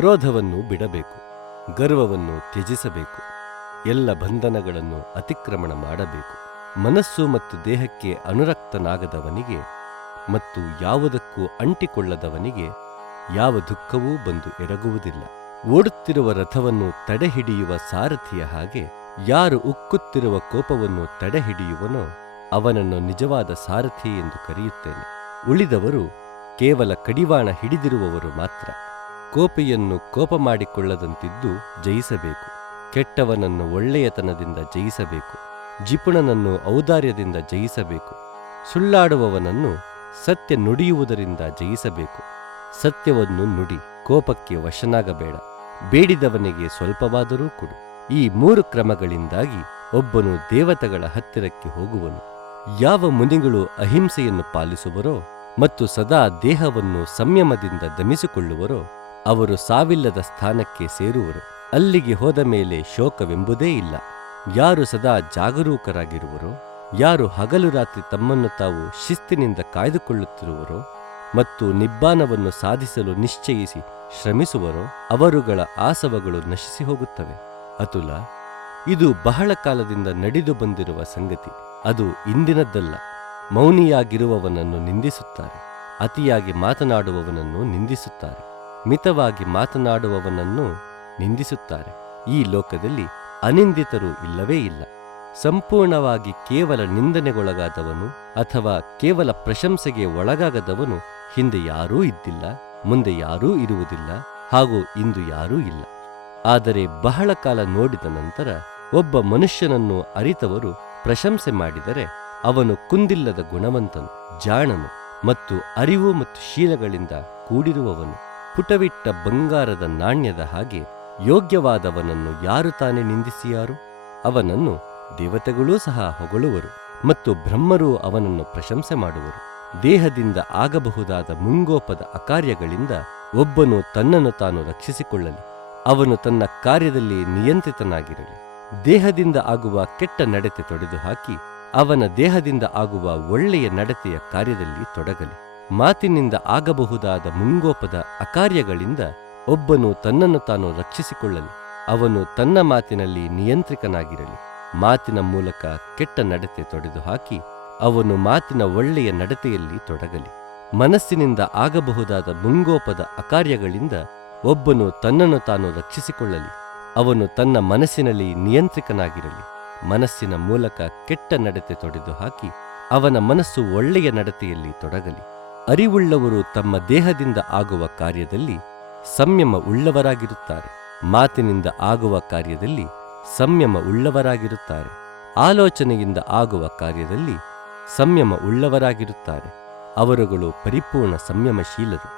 ಕ್ರೋಧವನ್ನು ಬಿಡಬೇಕು, ಗರ್ವವನ್ನು ತ್ಯಜಿಸಬೇಕು, ಎಲ್ಲ ಬಂಧನಗಳನ್ನು ಅತಿಕ್ರಮಣ ಮಾಡಬೇಕು. ಮನಸ್ಸು ಮತ್ತು ದೇಹಕ್ಕೆ ಅನುರಕ್ತನಾಗದವನಿಗೆ ಮತ್ತು ಯಾವುದಕ್ಕೂ ಅಂಟಿಕೊಳ್ಳದವನಿಗೆ ಯಾವ ದುಃಖವೂ ಬಂದು ಎರಗುವುದಿಲ್ಲ. ಓಡುತ್ತಿರುವ ರಥವನ್ನು ತಡೆಹಿಡಿಯುವ ಸಾರಥಿಯ ಹಾಗೆ ಯಾರು ಉಕ್ಕುತ್ತಿರುವ ಕೋಪವನ್ನು ತಡೆಹಿಡಿಯುವನೋ ಅವನನ್ನು ನಿಜವಾದ ಸಾರಥಿ ಎಂದು ಕರೆಯುತ್ತೇನೆ. ಉಳಿದವರು ಕೇವಲ ಕಡಿವಾಣ ಹಿಡಿದಿರುವವರು ಮಾತ್ರ. ಕೋಪಿಯನ್ನು ಕೋಪ ಮಾಡಿಕೊಳ್ಳದಂತಿದ್ದು ಜಯಿಸಬೇಕು, ಕೆಟ್ಟವನನ್ನು ಒಳ್ಳೆಯತನದಿಂದ ಜಯಿಸಬೇಕು, ಜಿಪುಣನನ್ನು ಔದಾರ್ಯದಿಂದ ಜಯಿಸಬೇಕು, ಸುಳ್ಳಾಡುವವನನ್ನು ಸತ್ಯ ನುಡಿಯುವುದರಿಂದ ಜಯಿಸಬೇಕು. ಸತ್ಯವನ್ನು ನುಡಿ, ಕೋಪಕ್ಕೆ ವಶನಾಗಬೇಡ, ಬೇಡಿದವನಿಗೆ ಸ್ವಲ್ಪವಾದರೂ ಕೊಡು. ಈ 3 ಕ್ರಮಗಳಿಂದಾಗಿ ಒಬ್ಬನು ದೇವತೆಗಳ ಹತ್ತಿರಕ್ಕೆ ಹೋಗುವನು. ಯಾವ ಮುನಿಗಳು ಅಹಿಂಸೆಯನ್ನು ಪಾಲಿಸುವರೋ ಮತ್ತು ಸದಾ ದೇಹವನ್ನು ಸಂಯಮದಿಂದ ದಮಿಸಿಕೊಳ್ಳುವರೋ ಅವರು ಸಾವಿಲ್ಲದ ಸ್ಥಾನಕ್ಕೆ ಸೇರುವರು. ಅಲ್ಲಿಗೆ ಹೋದ ಮೇಲೆ ಶೋಕವೆಂಬುದೇ ಇಲ್ಲ. ಯಾರು ಸದಾ ಜಾಗರೂಕರಾಗಿರುವರೋ, ಯಾರು ಹಗಲು ರಾತ್ರಿ ತಮ್ಮನ್ನು ತಾವು ಶಿಸ್ತಿನಿಂದ ಕಾಯ್ದುಕೊಳ್ಳುತ್ತಿರುವರೋ ಮತ್ತು ನಿಬ್ಬಾನವನ್ನು ಸಾಧಿಸಲು ನಿಶ್ಚಯಿಸಿ ಶ್ರಮಿಸುವರೋ ಅವರುಗಳ ಆಸವಗಳು ನಶಿಸಿ ಹೋಗುತ್ತವೆ. ಅತುಲ, ಇದು ಬಹಳ ಕಾಲದಿಂದ ನಡೆದು ಬಂದಿರುವ ಸಂಗತಿ. ಅದು ಇಂದಿನದ್ದಲ್ಲ. ಮೌನಿಯಾಗಿರುವವನನ್ನು ನಿಂದಿಸುತ್ತಾರೆ, ಅತಿಯಾಗಿ ಮಾತನಾಡುವವನನ್ನು ನಿಂದಿಸುತ್ತಾರೆ, ಮಿತವಾಗಿ ಮಾತನಾಡುವವನನ್ನು ನಿಂದಿಸುತ್ತಾರೆ. ಈ ಲೋಕದಲ್ಲಿ ಅನಿಂದಿತರು ಇಲ್ಲವೇ ಇಲ್ಲ. ಸಂಪೂರ್ಣವಾಗಿ ಕೇವಲ ನಿಂದನೆಗೊಳಗಾದವನು ಅಥವಾ ಕೇವಲ ಪ್ರಶಂಸೆಗೆ ಒಳಗಾಗದವನು ಹಿಂದೆ ಯಾರೂ ಇದ್ದಿಲ್ಲ, ಮುಂದೆ ಯಾರೂ ಇರುವುದಿಲ್ಲ, ಹಾಗೂ ಇಂದು ಯಾರೂ ಇಲ್ಲ. ಆದರೆ ಬಹಳ ಕಾಲ ನೋಡಿದ ನಂತರ ಒಬ್ಬ ಮನುಷ್ಯನನ್ನು ಅರಿತವರು ಪ್ರಶಂಸೆ ಮಾಡಿದರೆ ಅವನು ಕುಂದಿಲ್ಲದ ಗುಣವಂತನು, ಜಾಣನು ಮತ್ತು ಅರಿವು ಮತ್ತು ಶೀಲಗಳಿಂದ ಕೂಡಿರುವವನು. ಪುಟವಿಟ್ಟ ಬಂಗಾರದ ನಾಣ್ಯದ ಹಾಗೆ ಯೋಗ್ಯವಾದವನನ್ನು ಯಾರು ತಾನೇ ನಿಂದಿಸಿಯಾರು? ಅವನನ್ನು ದೇವತೆಗಳೂ ಸಹ ಹೊಗಳುವರು ಮತ್ತು ಬ್ರಹ್ಮರೂ ಅವನನ್ನು ಪ್ರಶಂಸೆ ಮಾಡುವರು. ದೇಹದಿಂದ ಆಗಬಹುದಾದ ಮುಂಗೋಪದ ಅಕಾರ್ಯಗಳಿಂದ ಒಬ್ಬನು ತನ್ನನ್ನು ತಾನು ರಕ್ಷಿಸಿಕೊಳ್ಳಲಿ. ಅವನು ತನ್ನ ಕಾರ್ಯದಲ್ಲಿ ನಿಯಂತ್ರಿತನಾಗಿರಲಿ. ದೇಹದಿಂದ ಆಗುವ ಕೆಟ್ಟ ನಡತೆ ತೊಡೆದುಹಾಕಿ ಅವನ ದೇಹದಿಂದ ಆಗುವ ಒಳ್ಳೆಯ ನಡತೆಯ ಕಾರ್ಯದಲ್ಲಿ ತೊಡಗಲಿ. ಮಾತಿನಿಂದ ಆಗಬಹುದಾದ ಮುಂಗೋಪದ ಅಕಾರ್ಯಗಳಿಂದ ಒಬ್ಬನು ತನ್ನನ್ನು ತಾನು ರಕ್ಷಿಸಿಕೊಳ್ಳಲಿ. ಅವನು ತನ್ನ ಮಾತಿನಲ್ಲಿ ನಿಯಂತ್ರಿತನಾಗಿರಲಿ. ಮಾತಿನ ಮೂಲಕ ಕೆಟ್ಟ ನಡತೆ ತೊಡೆದುಹಾಕಿ ಅವನು ಮಾತಿನ ಒಳ್ಳೆಯ ನಡತೆಯಲ್ಲಿ ತೊಡಗಲಿ. ಮನಸ್ಸಿನಿಂದ ಆಗಬಹುದಾದ ಮುಂಗೋಪದ ಅಕಾರ್ಯಗಳಿಂದ ಒಬ್ಬನು ತನ್ನನ್ನು ತಾನು ರಕ್ಷಿಸಿಕೊಳ್ಳಲಿ. ಅವನು ತನ್ನ ಮನಸ್ಸಿನಲ್ಲಿ ನಿಯಂತ್ರಿತನಾಗಿರಲಿ. ಮನಸ್ಸಿನ ಮೂಲಕ ಕೆಟ್ಟ ನಡತೆ ತೊಡೆದುಹಾಕಿ ಅವನ ಮನಸ್ಸು ಒಳ್ಳೆಯ ನಡತೆಯಲ್ಲಿ ತೊಡಗಲಿ. ಅರಿವುಳ್ಳವರು ತಮ್ಮ ದೇಹದಿಂದ ಆಗುವ ಕಾರ್ಯದಲ್ಲಿ ಸಂಯಮ ಉಳ್ಳವರಾಗಿರುತ್ತಾರೆ. ಮಾತಿನಿಂದ ಆಗುವ ಕಾರ್ಯದಲ್ಲಿ ಸಂಯಮ ಉಳ್ಳವರಾಗಿರುತ್ತಾರೆ. ಆಲೋಚನೆಯಿಂದ ಆಗುವ ಕಾರ್ಯದಲ್ಲಿ ಸಂಯಮ ಉಳ್ಳವರಾಗಿರುತ್ತಾರೆ. ಅವರುಗಳು ಪರಿಪೂರ್ಣ ಸಂಯಮಶೀಲರು.